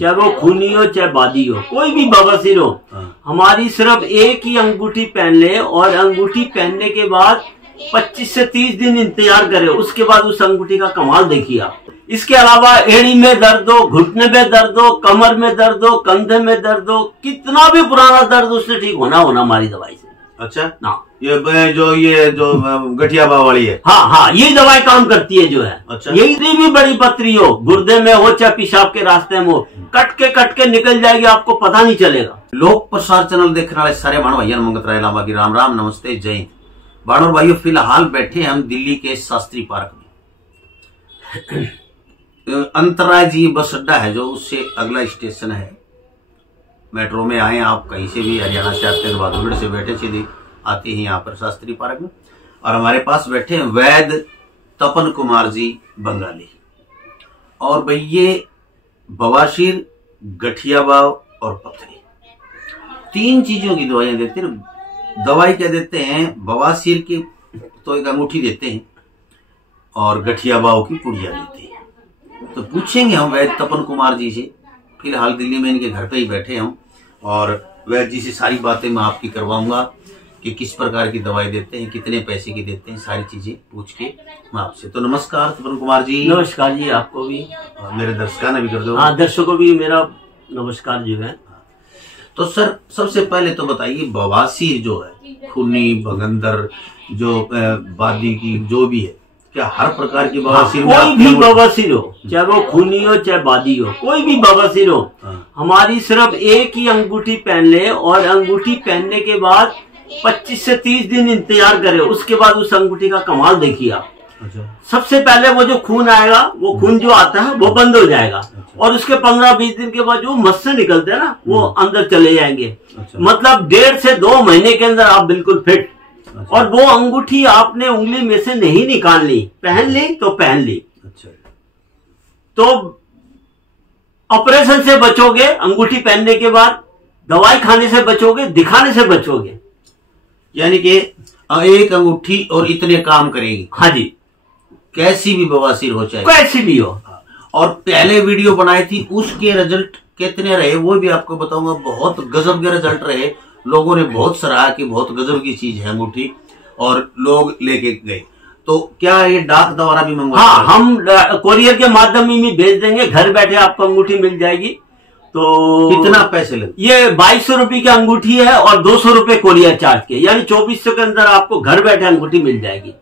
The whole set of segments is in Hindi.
चाहे वो खूनी हो चाहे बादी हो, कोई भी बवासीर हो, हमारी सिर्फ एक ही अंगूठी पहन ले और अंगूठी पहनने के बाद 25 से 30 दिन इंतजार करे, उसके बाद उस अंगूठी का कमाल देखिए आप। इसके अलावा एड़ी में दर्द हो, घुटने में दर्द हो, कमर में दर्द हो, कंधे में दर्द हो, कितना भी पुराना दर्द उससे ठीक होना हमारी दवाई से। अच्छा ना, ये जो गठिया बाव वाली है, हाँ, ये दवाई काम करती है जो है। अच्छा, यही भी बड़ी पथरी हो, गुर्दे में हो चाहे पेशाब के रास्ते में हो, कट के निकल जाएगी, आपको पता नहीं चलेगा। लोक प्रसार चैनल देखने वाले सारे भाण भाइयों मंगत राय लामा की राम राम, नमस्ते, जय हिंद। भाणों भाइयों, फिलहाल बैठे हम दिल्ली के शास्त्री पार्क में। अंतराय जी बस अड्डा है जो, उससे अगला स्टेशन है। मेट्रो में आए आप, कहीं से भी हरियाणा से आते हैं, बहादुरगढ़ से बैठे सीधे आते हैं यहाँ पर शास्त्री पार्क में। और हमारे पास बैठे हैं वैद्य तपन कुमार जी बंगाली। और भाई ये बवासीर, गठिया बाव और पथरी, 3 चीजों की दवाइयां देते हैं। दवाई क्या देते हैं? बवासीर की तो एक अंगूठी देते हैं और गठिया बाव की पुड़िया देते हैं। तो पूछेंगे हम वैद्य तपन कुमार जी से, फिलहाल दिल्ली में इनके घर पे ही बैठे हम, और वैद्य जी से सारी बातें मैं आपकी करवाऊंगा कि किस प्रकार की दवाई देते हैं, कितने पैसे की देते हैं, सारी चीजें पूछ के मैं आपसे। तो नमस्कार तपन कुमार जी। नमस्कार जी, आपको भी, मेरे दर्शकों ने भी कर दो। हाँ, दर्शकों को भी मेरा नमस्कार जो है। तो सर, सबसे पहले तो बताइए, बवासीर जो है, खूनी, भगंदर, जो बादी की जो भी है, क्या हर प्रकार की बवासीर? कोई भी बवासीर हो, चाहे वो खूनी हो चाहे बादी हो, कोई भी बवासीर हो, हमारी सिर्फ एक ही अंगूठी पहन ले और अंगूठी पहनने के बाद 25 से 30 दिन इंतजार करे, उसके बाद उस अंगूठी का कमाल देखिए आप। अच्छा। सबसे पहले वो जो खून आएगा, वो खून जो आता है वो बंद हो जाएगा। अच्छा। और उसके 15-20 दिन के बाद जो मस से निकलते हैं ना, वो अंदर चले जाएंगे। अच्छा। मतलब 1.5 से 2 महीने के अंदर आप बिल्कुल फिट। अच्छा। और वो अंगूठी आपने उंगली में से नहीं निकालनी, पहन ली तो पहन ली। अच्छा। तो ऑपरेशन से बचोगे अंगूठी पहनने के बाद, दवाई खाने से बचोगे, दिखाने से बचोगे। यानी कि एक अंगूठी और इतने काम करेगी। हाँ जी, कैसी भी बवासीर हो, चाहे कैसी भी हो। और पहले वीडियो बनाई थी, उसके रिजल्ट कितने रहे वो भी आपको बताऊंगा। बहुत गजब के रिजल्ट रहे, लोगों ने बहुत सराहा कि बहुत गजब की चीज है अंगूठी, और लोग लेके गए। तो क्या ये डाक द्वारा भी मंगवा? हाँ, हम कोरियर के माध्यम में भेज देंगे, घर बैठे आपको अंगूठी मिल जाएगी। तो कितना पैसे लगे? ये 2200 रुपये की अंगूठी है और 200 रुपये कोरियर चार्ज के, यानी 2400 के अंदर आपको घर बैठे अंगूठी मिल जाएगी।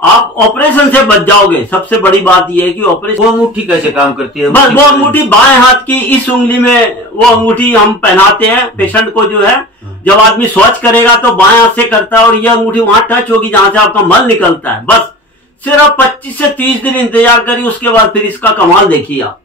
आप ऑपरेशन से बच जाओगे। सबसे बड़ी बात यह है कि ऑपरेशन। वो अंगूठी कैसे काम करती है? बस वो अंगूठी बाएं हाथ की इस उंगली में वो अंगूठी हम पहनाते हैं पेशेंट को जो है। जब आदमी शौच करेगा तो बाएं हाथ से करता है और ये अंगूठी वहां टच होगी जहां से आपका मल निकलता है। बस सिर्फ 25 से 30 दिन इंतजार करिए, उसके बाद फिर इसका कमाल देखिए आप।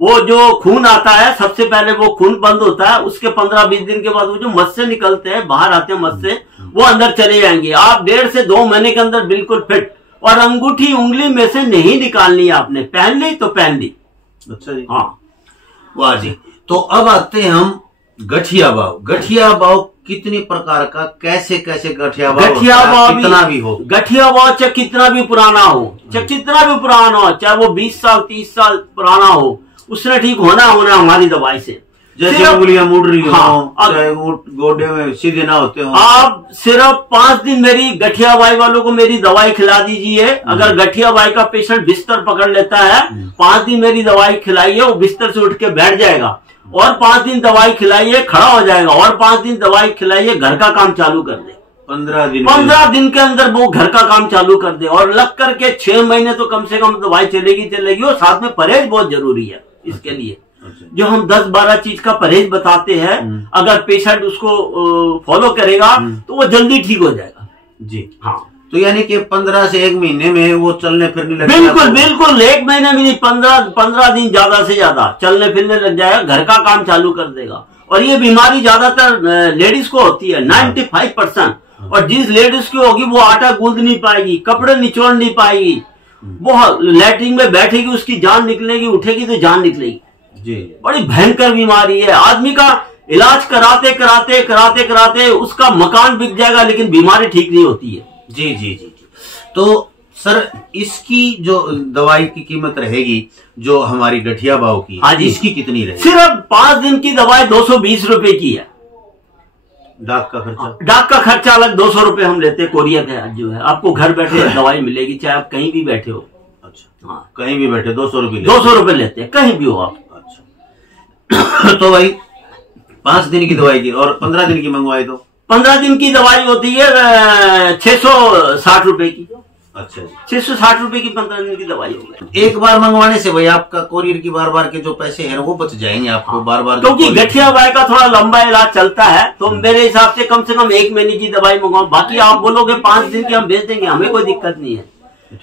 वो जो खून आता है, सबसे पहले वो खून बंद होता है, उसके 15-20 दिन के बाद वो जो मस से निकलते हैं, बाहर आते हैं मस से, वो अंदर चले जाएंगे। आप 1.5 से 2 महीने के अंदर बिल्कुल फिट। और अंगूठी उंगली में से नहीं निकालनी, आपने पहन ली तो पहन ली। अच्छा जी, हाँ, वाह जी। तो अब आते हैं हम गठिया बाव। गठिया बाव कितनी प्रकार का, कैसे कैसे गठिया बाव? गठिया बाव कितना भी हो, गठिया बाव चाहे कितना भी पुराना हो, चाहे कितना भी पुराना हो, चाहे वो 20 साल 30 साल पुराना हो, उसने ठीक होना हमारी दवाई से। जैसे उंगलियां मुड़ रही हो, चाहे गोडे में सीधे ना होते हो, आप सिर्फ 5 दिन मेरी गठिया बाई वालों को मेरी दवाई खिला दीजिए। अगर गठिया बाई का पेशेंट बिस्तर पकड़ लेता है, 5 दिन मेरी दवाई खिलाइए, वो बिस्तर से उठ के बैठ जाएगा। और 5 दिन दवाई खिलाइए, खड़ा हो जाएगा। और 5 दिन दवाई खिलाइए, घर का काम चालू कर दे। 15 दिन के अंदर वो घर का काम चालू कर दे। और लग करके 6 महीने तो कम से कम दवाई चलेगी। और साथ में परहेज बहुत जरूरी है इसके लिए। जो हम 10-12 चीज का परहेज बताते हैं, अगर पेशेंट उसको फॉलो करेगा तो वो जल्दी ठीक हो जाएगा जी। हाँ, तो यानी कि 15 से 1 महीने में वो चलने फिरने लग जाएगा। बिल्कुल 1 महीने में नहीं, 15 दिन ज्यादा से ज्यादा चलने फिरने लग जाएगा, घर का काम चालू कर देगा। और ये बीमारी ज्यादातर लेडीज को होती है, 95%। और जिस लेडीज की होगी वो आटा गूंद नहीं पाएगी, कपड़े निचोड़ नहीं पाएगी, वो लैट्रिन में बैठेगी, उसकी जान निकलेगी, उठेगी तो जान निकलेगी जी। बड़ी भयंकर बीमारी है। आदमी का इलाज कराते उसका मकान बिक जाएगा, लेकिन बीमारी ठीक नहीं होती है जी। तो सर इसकी जो दवाई की कीमत रहेगी जो हमारी गठिया बाव की, हाँ जी, इसकी कितनी रहेगी? सिर्फ 5 दिन की दवाई 220 रुपए की है। डाक का खर्चा? डाक का खर्चा अलग 200 रुपए हम लेते हैं। कोरियर का जो है आपको घर बैठे दवाई मिलेगी, चाहे आप कहीं भी बैठे हो। अच्छा, हाँ, कहीं भी बैठे 200 रुपए लेते हैं, कहीं भी हो आप। अच्छा तो भाई 5 दिन की दवाई की, और 15 दिन की मंगवाई तो 15 दिन की दवाई होती है 660 रुपए की। अच्छा, 660 रुपए की 15 दिन की दवाई हो गई। एक बार मंगवाने से भाई आपका कोरियर की बार बार के जो पैसे हैं वो बच जाएंगे आपको। बार बार क्योंकि गठिया बाई का थोड़ा लंबा इलाज चलता है, तो मेरे हिसाब से कम 1 महीने की दवाई मंगवाओ। बाकी आप बोलोगे 5 दिन की हम भेज देंगे, हमें कोई दिक्कत नहीं है।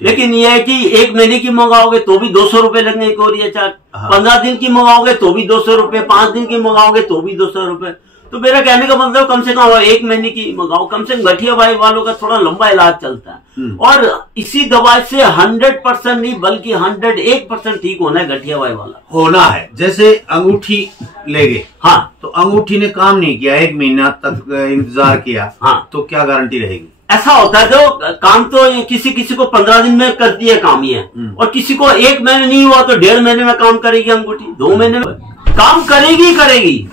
लेकिन ये है कि 1 महीने की मंगाओगे तो भी 200 रुपए लगने कोरियर चार्ज, 15 दिन की मंगाओगे तो भी 200 रुपए, 5 दिन की मंगाओगे तो भी 200 रुपए। तो मेरा कहने का मतलब कम से कम 1 महीने की मंगाओ। कम से कम गठिया बाई वालों का थोड़ा लंबा इलाज चलता है, और इसी दवाई से 100% नहीं बल्कि 101% ठीक होना है। गठिया बाई वाला होना है। जैसे अंगूठी ले गए, हाँ, तो अंगूठी ने काम नहीं किया, 1 महीना तक इंतजार किया, हाँ, तो क्या गारंटी रहेगी? ऐसा होता है, जो काम तो किसी को 15 दिन में करती है काम ही है, और किसी को 1 महीने नहीं हुआ तो 1.5 महीने में काम करेगी अंगूठी, 2 महीने में काम करेगी।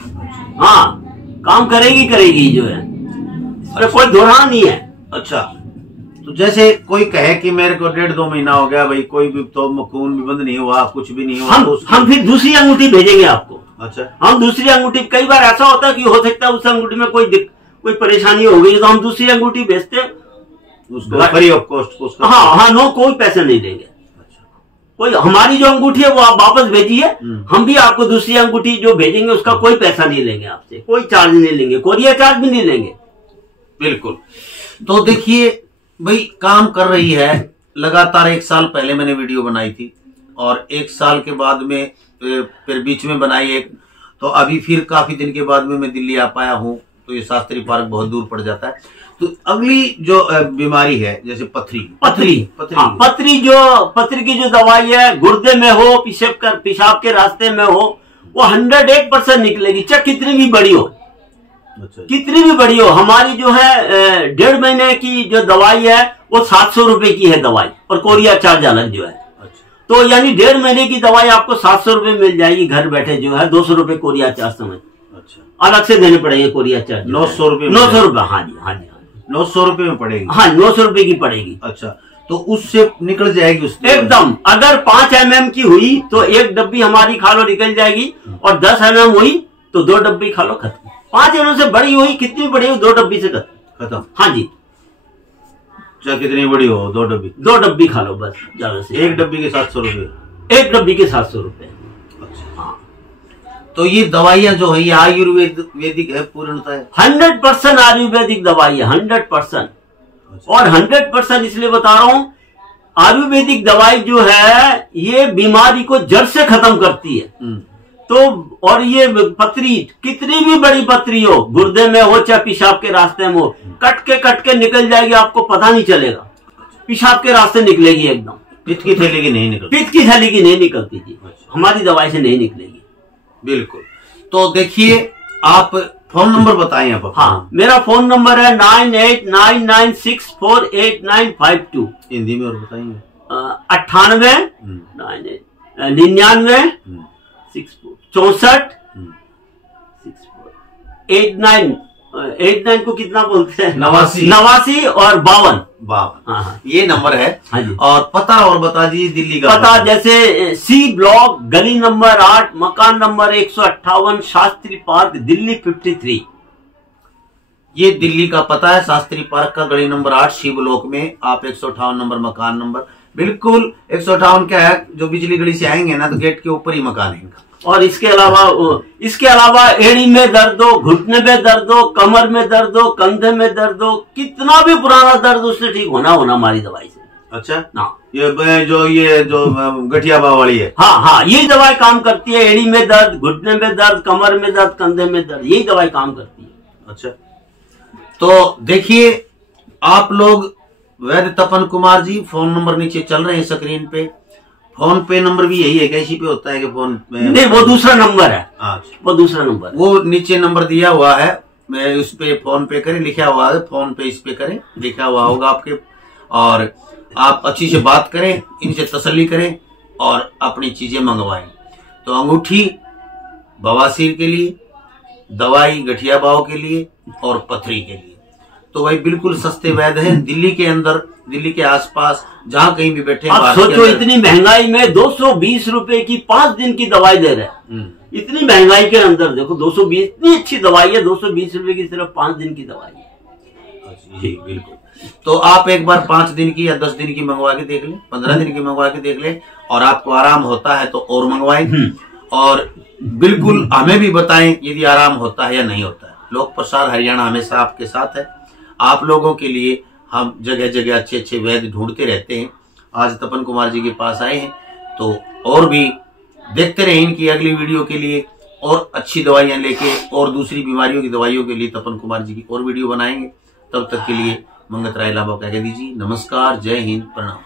हाँ, काम करेगी जो है, इसमें कोई दोहरान नहीं है। अच्छा, तो जैसे कोई कहे कि मेरे को 1.5-2 महीना हो गया भाई, कोई भी तो खून भी बंद नहीं हुआ, कुछ भी नहीं हुआ, हम फिर दूसरी अंगूठी भेजेंगे आपको। अच्छा, हम दूसरी अंगूठी, कई बार ऐसा होता है कि हो सकता है उस अंगूठी में कोई परेशानी हो गई, तो हम दूसरी अंगूठी भेजते हैं उसको फ्री ऑफ कॉस्ट। हाँ, नो, कोई पैसे नहीं देंगे। कोई हमारी जो अंगूठी है वो आप वापस भेजिए, हम भी आपको दूसरी अंगूठी जो भेजेंगे उसका कोई पैसा नहीं लेंगे आपसे, कोई चार्ज नहीं लेंगे, कोरियर चार्ज भी नहीं लेंगे। बिल्कुल। तो देखिए भाई, काम कर रही है लगातार। 1 साल पहले मैंने वीडियो बनाई थी, और 1 साल के बाद में फिर बीच में बनाई एक, तो अभी फिर काफी दिन के बाद में मैं दिल्ली आ पाया हूँ। तो ये शास्त्री पार्क बहुत दूर पड़ जाता है। तो अगली जो बीमारी है जैसे पथरी की जो दवाई है, गुर्दे में हो, पेशाब के रास्ते में हो, वो 101% निकलेगी, चाहे कितनी भी बड़ी हो। अच्छा, कितनी भी बड़ी हो। हमारी जो है 1.5 महीने की जो दवाई है वो 700 रुपए की है दवाई, और कोरियर चार्ज अलग जो है। अच्छा, तो यानी 1.5 महीने की दवाई आपको 700 रुपए मिल जाएगी घर बैठे जो है, 200 रुपए कोरियर चार्ज समझ। अच्छा, अलग से देने पड़ेंगे कोरियर चार्ज 900 रुपए। 900 रुपए, हाँ जी, हाँ जी, 900 रुपए में पड़ेगी। हाँ, 900 रुपए की पड़ेगी। अच्छा, तो उससे निकल जाएगी उसकी एकदम। अगर 5 mm की हुई तो 1 डब्बी हमारी खा लो निकल जाएगी, और 10 mm हुई तो 2 डब्बी खा लो, खत्म। 5 mm से बड़ी हुई, कितनी बड़ी हुई, 2 डब्बी से खत्म। हाँ जी, चाहे कितनी बड़ी हो, 2 डब्बी खा लो बस, ज्यादा से। 1 डब्बी के 700 रुपए। 1 डब्बी के 700 रुपए। हाँ, तो ये दवाइयां जो है ये आयुर्वेदिक है पूर्णतः? 100% आयुर्वेदिक दवाई है, 100%। और 100% इसलिए बता रहा हूं, आयुर्वेदिक दवाई जो है ये बीमारी को जड़ से खत्म करती है। तो और ये पथरी, कितनी भी बड़ी पथरी हो, गुर्दे में हो चाहे पेशाब के रास्ते में हो, कट के निकल जाएगी, आपको पता नहीं चलेगा। पेशाब के रास्ते निकलेगी एकदम। पित्त की थैली की नहीं निकलती? पित्त की थैली की नहीं निकलती जी, हमारी दवाई से नहीं निकलेगी। बिल्कुल। तो देखिए, आप फोन नंबर बताएं आप। हाँ, मेरा फोन नंबर है 9899648952। हिंदी में और बताएंगे? 98 99 64 89 को कितना बोलते हैं? 89 और 52। हाँ, ये नंबर है। हाँ जी। और पता और बता दीजिए दिल्ली का पता। जैसे सी ब्लॉक, गली नंबर 8, मकान नंबर 158, शास्त्री पार्क, दिल्ली 53। ये दिल्ली का पता है, शास्त्री पार्क का गली नंबर 8, सी ब्लॉक में। आप 158 नंबर मकान नंबर, बिल्कुल 158 क्या है, जो बिजली गली से आएंगे ना तो गेट के ऊपर ही मकान है इनका। और इसके अलावा एड़ी में दर्द हो, घुटने में दर्द हो, कमर में दर्द हो, कंधे में दर्द हो, कितना भी पुराना दर्द उससे ठीक होना हमारी दवाई से। अच्छा, हाँ, ये जो गठिया बाव वाली है। हाँ, ये दवाई काम करती है। एड़ी में दर्द, घुटने में दर्द, कमर में दर्द, कंधे में दर्द, यही दवाई काम करती है। अच्छा, तो देखिए आप लोग, वैद्य तपन कुमार जी, फोन नंबर नीचे चल रहे हैं स्क्रीन पे। फोन पे नंबर भी यही है क्या? इसी पे होता है कि फोन पे? नहीं, वो दूसरा नंबर है। अच्छा, वो दूसरा नंबर, वो नीचे नंबर दिया हुआ है, मैं उस पे फोन पे करें, लिखा हुआ है फोन पे, इस पे करें, लिखा हुआ होगा आपके। और आप अच्छी से बात करें, इनसे तसल्ली करें और अपनी चीजें मंगवाएं। तो अंगूठी बवासीर के लिए, दवाई गठिया बाव के लिए और पथरी के लिए। तो भाई बिल्कुल सस्ते वैद्य हैं दिल्ली के अंदर, दिल्ली के आसपास, जहाँ कहीं भी बैठे। आप सोचो इतनी महंगाई में 220 रुपए की 5 दिन की दवाई दे रहे हैं। इतनी महंगाई के अंदर देखो 220, इतनी अच्छी दवाई है, 220 रुपए की सिर्फ 5 दिन की दवाई है। जी बिल्कुल। तो आप एक बार 5 दिन की या 10 दिन की मंगवा के देख लें, 15 दिन की मंगवा के देख लें, और आपको आराम होता है तो और मंगवाएं। और बिल्कुल हमें भी बताएं यदि आराम होता है या नहीं होता है। लोक प्रसाद हरियाणा हमेशा आपके साथ है। आप लोगों के लिए हम जगह जगह अच्छे अच्छे वैद्य ढूंढते रहते हैं। आज तपन कुमार जी के पास आए हैं, तो और भी देखते रहे इनकी अगली वीडियो के लिए, और अच्छी दवाइयां लेके और दूसरी बीमारियों की दवाइयों के लिए तपन कुमार जी की और वीडियो बनाएंगे। तब तक के लिए मंगत राय लाभा कह दीजिए नमस्कार, जय हिंद, प्रणाम।